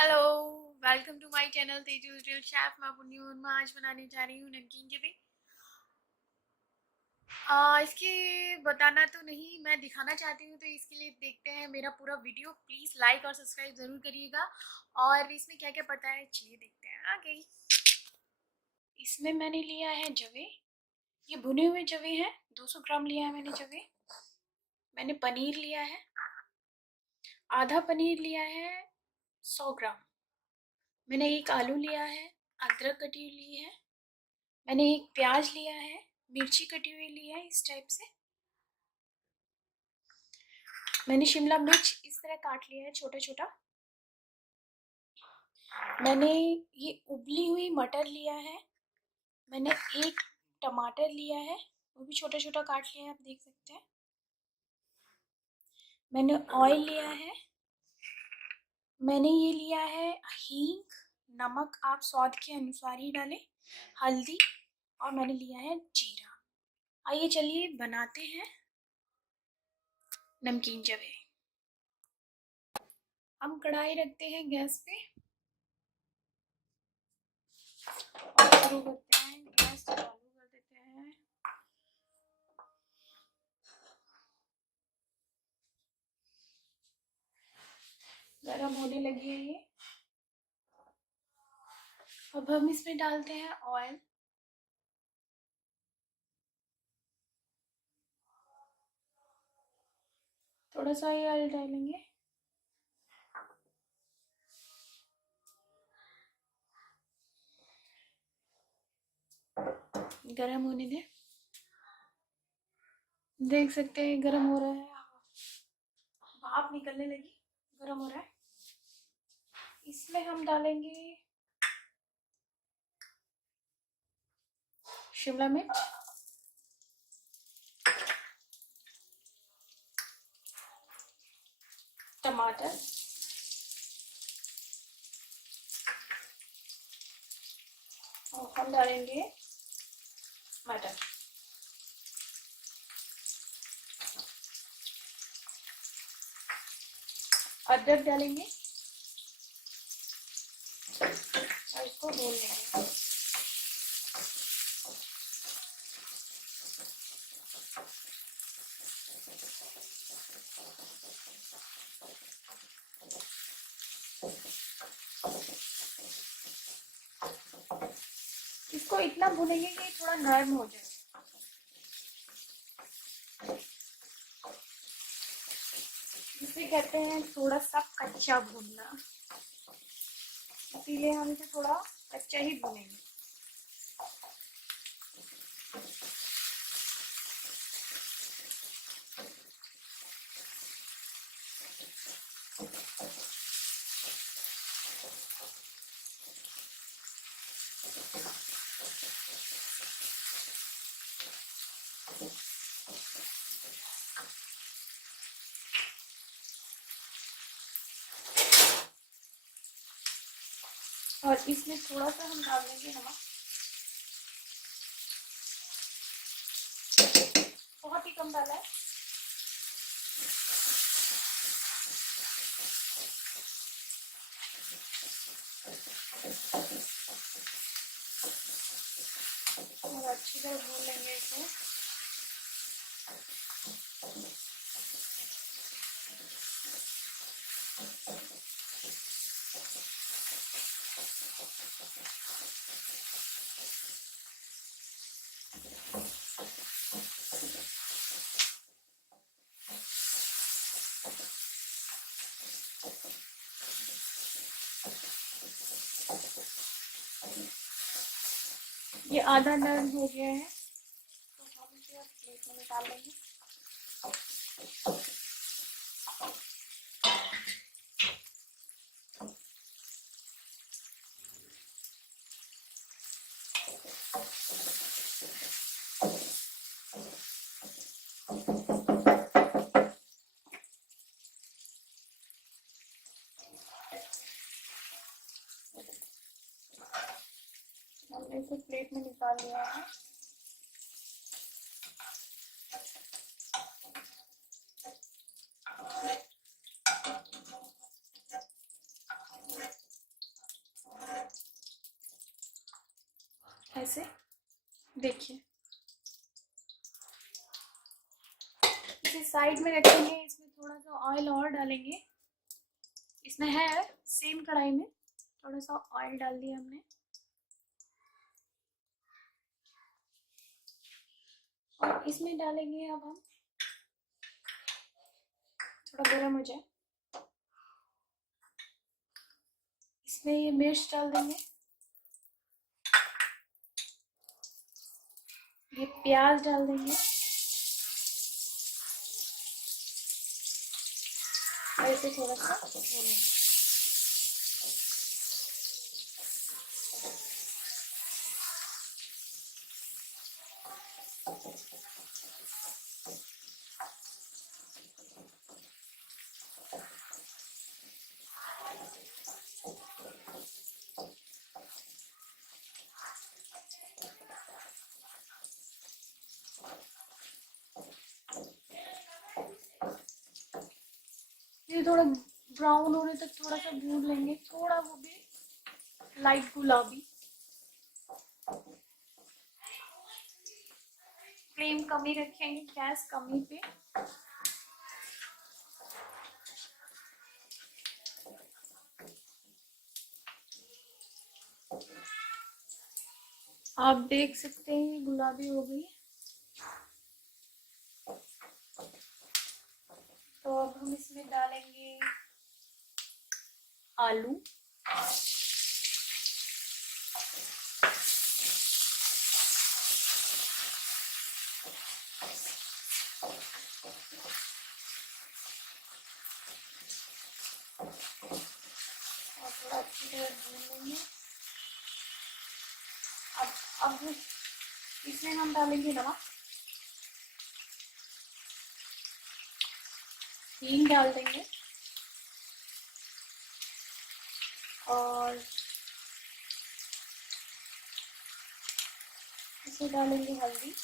Hello, welcome to my channel Teju little chef. मैं पुन्नी वर्मा आज बनाने जा रही हूँ नमकीन जवे। इसके बताना तो नहीं, मैं दिखाना चाहती हूँ, तो इसके लिए देखते हैं मेरा पूरा वीडियो। प्लीज़ लाइक और सब्सक्राइब ज़रूर करिएगा। और इसमें क्या क्या पड़ता है चलिए देखते हैं आगे। इसमें मैंने लिया है जवे, ये भुने हुए जवे हैं। 200 ग्राम लिया है मैंने जवे। मैंने पनीर लिया है, आधा पनीर लिया है 100 ग्राम। मैंने एक आलू लिया है, अदरक कटी ली है। मैंने एक प्याज लिया है, मिर्ची कटी हुई ली है इस टाइप से। मैंने शिमला मिर्च इस तरह काट लिया है छोटा छोटा। मैंने ये उबली हुई मटर लिया है। मैंने एक टमाटर लिया है, वो भी छोटा छोटा काट लिया है, आप देख सकते हैं। मैंने ऑयल लिया है। मैंने ये लिया है हींग, नमक आप स्वाद के अनुसार ही डालें, हल्दी, और मैंने लिया है जीरा। आइए चलिए बनाते हैं नमकीन जवे। हम कढ़ाई रखते हैं गैस पे और शुरू करते हैं। गैस चालू कर देते हैं। गरम होने लगी है ये। अब हम इसमें डालते हैं ऑयल। थोड़ा सा ही ऑयल डालेंगे। गरम होने दें। देख सकते हैं गरम हो रहा है, भाप निकलने लगी, गरम हो रहा है। इसमें हम डालेंगे शिमला मिर्च, टमाटर, और हम डालेंगे मटर। अदरक डालेंगे और इसको भून लेंगे। इसको इतना भूनेंगे कि थोड़ा नरम हो जाए। इसे कहते हैं थोड़ा सा कच्चा भूनना, इसीलिए हम इसे थोड़ा कच्चा ही भूनेंगे। और इसमें थोड़ा सा हम डाल देंगे नमक, बहुत ही कम डाला है। और अच्छी तरह भून लेंगे इसे। ये आधा नरम हो गया है, तो हम इसे अब प्लेट में निकाल लेंगे। हमने इसे प्लेट में निकाल लिया है। ऐसे देखिए, इसे साइड में रखेंगे। इसमें थोड़ा सा ऑयल और डालेंगे। इसमें है सेम कढ़ाई में थोड़ा सा ऑयल डाल दिया हमने, और इसमें डालेंगे अब हम, थोड़ा गर्म हो जाए, इसमें ये मिर्च डाल देंगे, ये प्याज डाल देंगे, और इसे थोड़ा सा भूनेंगे। ये थोड़ा ब्राउन होने तक थोड़ा सा भून लेंगे, थोड़ा वो भी लाइट गुलाबी। फ्लेम कम ही रखेंगे, गैस कम ही पे। आप देख सकते हैं गुलाबी हो गई। तो अब हम इसमें डालेंगे आलू, और थोड़ा अच्छी तरह भून लेंगे। अब इसमें हम डालेंगे नमक, हींग डाल देंगे, और इसमें डालेंगे हल्दी,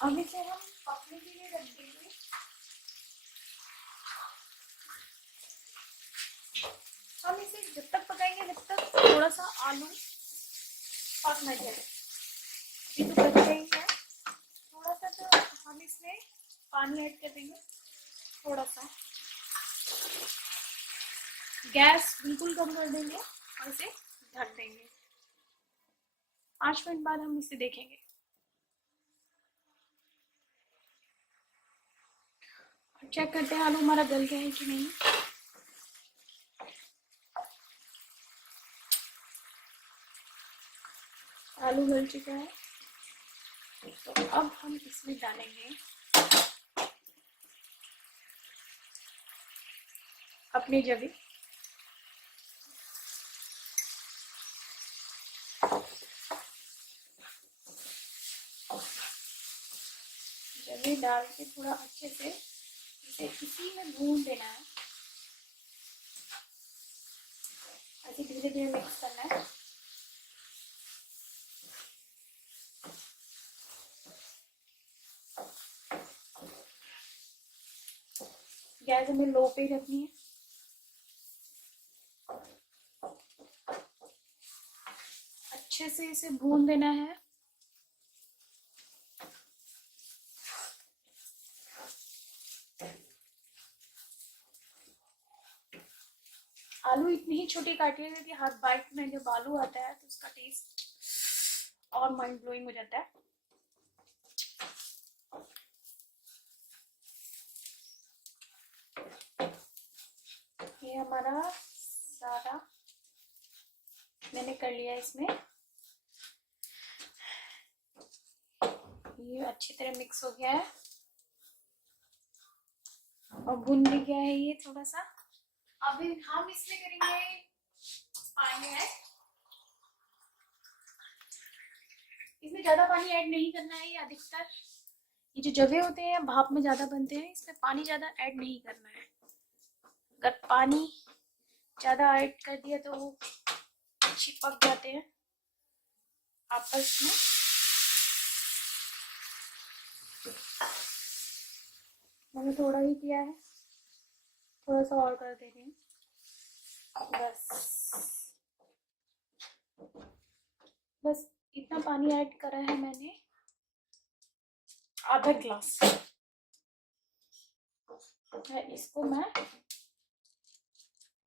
अब इसे हम पकने के लिए रख देंगे। हम इसे जब तक पकाएंगे जब तक थोड़ा सा आलू पक न जाए। ये तो कच्चा ही है, थोड़ा सा तो हम इसमें पानी ऐड कर देंगे, थोड़ा सा। गैस बिल्कुल कम कर देंगे और इसे ढक देंगे। 5 मिनट बाद हम इसे देखेंगे। चेक करते हैं आलू हमारा गल गया है कि नहीं। आलू गल चुका है, तो अब हम इसमें डालेंगे अपने जवे। जवे डाल के थोड़ा अच्छे से इसे इसी में भून देना है, ऐसे धीरे धीरे मिक्स करना है। गैस हमें लो पे ही रखनी है। अच्छे से इसे भून देना है। आलू इतनी ही छोटी काटिएगा कि हर बाइट में जब आलू आता है तो उसका टेस्ट और माइंड ब्लोइंग हो जाता है। ये हमारा सारा मैंने कर लिया इसमें। ये अच्छी तरह मिक्स हो गया है और भुन भी गया है ये थोड़ा सा। अब हम इसमें करेंगे पानी ऐड। इसमें ज़्यादा पानी ऐड नहीं करना है। ये अधिकतर ये जो जवे होते हैं भाप में ज़्यादा बनते हैं, इसमें पानी ज़्यादा ऐड नहीं करना है। अगर पानी ज़्यादा ऐड कर दिया तो वो चिपक जाते हैं आपस में। मैंने थोड़ा ही किया है, थोड़ा सा और कर दे रही हूँ बस। बस इतना पानी ऐड करा है मैंने, आधा ग्लास। इसको मैं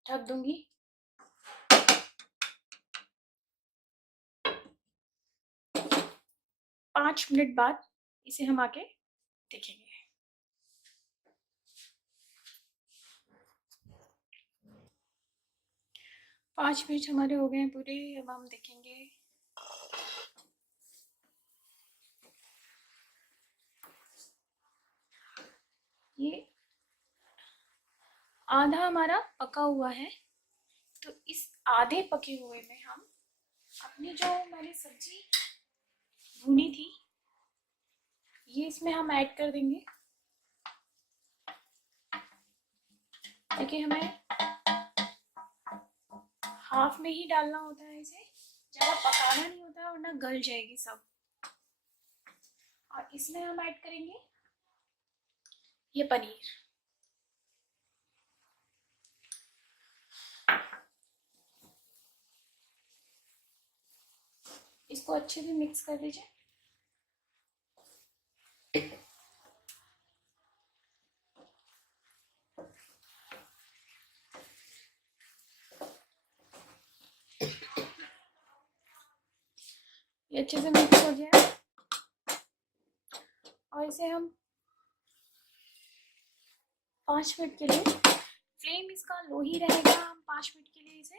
ढक दूंगी। 5 मिनट बाद इसे हम आके देखेंगे। 5 मिनट हमारे हो गए हैं पूरे। अब हम देखेंगे। ये आधा हमारा पका हुआ है, तो इस आधे पके हुए में हम अपनी जो मैंने सब्जी भुनी थी ये इसमें हम ऐड कर देंगे। देखिए हमें हाफ में ही डालना होता है, इसे ज़्यादा पकाना नहीं होता वरना गल जाएगी सब। और इसमें हम ऐड करेंगे ये पनीर। इसको अच्छे से मिक्स कर दीजिए। ये अच्छे से मिक्स हो गया और इसे हम 5 मिनट के लिए, फ्लेम इसका लो ही रहेगा, हम 5 मिनट के लिए इसे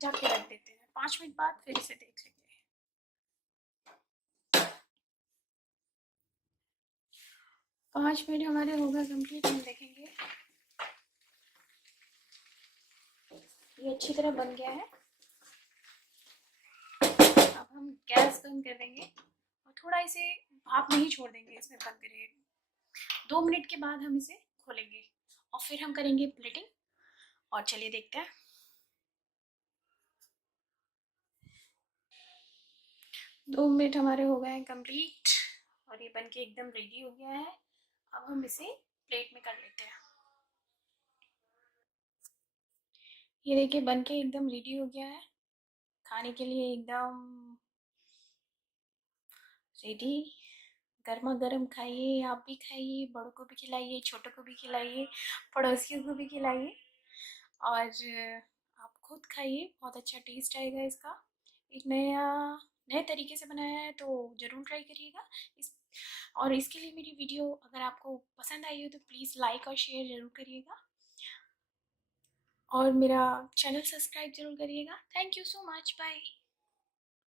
ढक के रख देते हैं। 5 मिनट बाद फिर इसे देख लेंगे। 5 मिनट हमारे हो गए कंप्लीट। हम देखेंगे ये अच्छी तरह बन गया है। अब हम गैस बंद कर देंगे और थोड़ा इसे भाप नहीं छोड़ देंगे, इसमें बंद करिए। 2 मिनट के बाद हम इसे खोलेंगे और फिर हम करेंगे प्लेटिंग। और चलिए देखते हैं। 2 मिनट हमारे हो गए हैं कंप्लीट और ये बनके एकदम रेडी हो गया है। अब हम इसे प्लेट में कर लेते हैं। ये देखिए बनके एकदम रेडी हो गया है, खाने के लिए एकदम रेडी। गर्मा गर्म खाइए, आप भी खाइए, बड़ों को भी खिलाइए, छोटों को भी खिलाइए, पड़ोसियों को भी खिलाइए और आप खुद खाइए। बहुत अच्छा टेस्ट आएगा इसका। एक नए तरीके से बनाया है तो ज़रूर ट्राई करिएगा इस। और इसके लिए मेरी वीडियो अगर आपको पसंद आई हो तो प्लीज़ लाइक और शेयर ज़रूर करिएगा और मेरा चैनल सब्सक्राइब ज़रूर करिएगा। Thank you so much, bye.